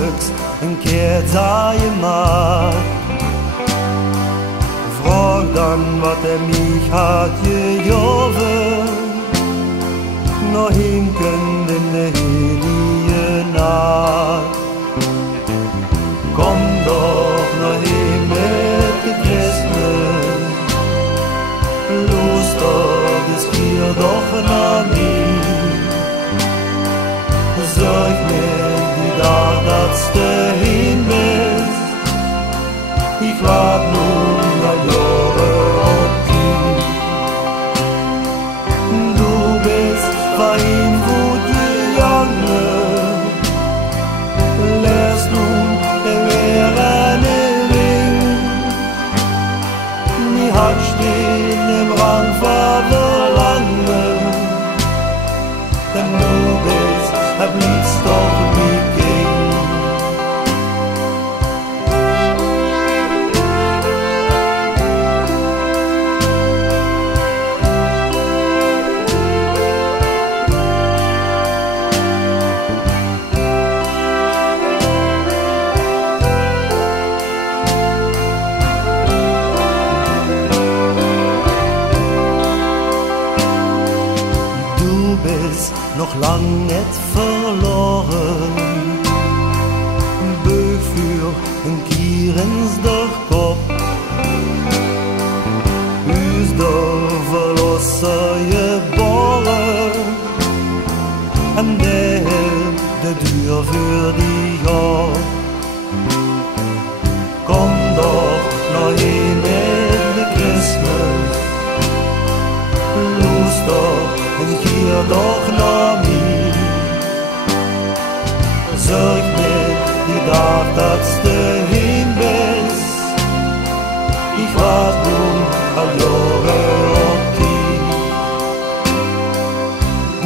niks een keer zei maar. Frag dann, wat mich hat gejoven, noch hinken in de heilige Nacht. Komm doch noch hin mit de Christmas, los doch, das hier doch nach mir. Sag mir die Tag, dass du hin bist, ich wart nun ein Jahre auf dich. Du bist fein gut gegangen, lässt nun der Wehrene Ring. Die hat stehen im Rang verlangen, denn du bist ein Blitz doch wie King. Noch lang nicht verloren, Bög für ein Kierens der Kopf, Üs der Verlosser geboren, an der Tür für dich auf. Komm doch noch hin in the Christmas, los doch, und hier doch noch mir. Sag mir die Tag, dass du hin bist, ich wart nun ein Jahre auf dich.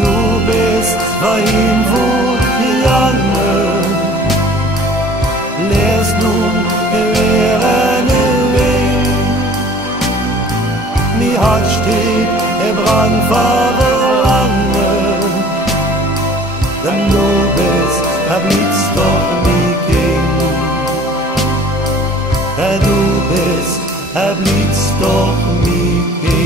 Du bist wohin gut gegangen, lässt nun gewährene Ring. Mir hat steht im Brand verlangen, denn du bist ein Blitz doch wie King. Du bist ein Blitz doch wie King.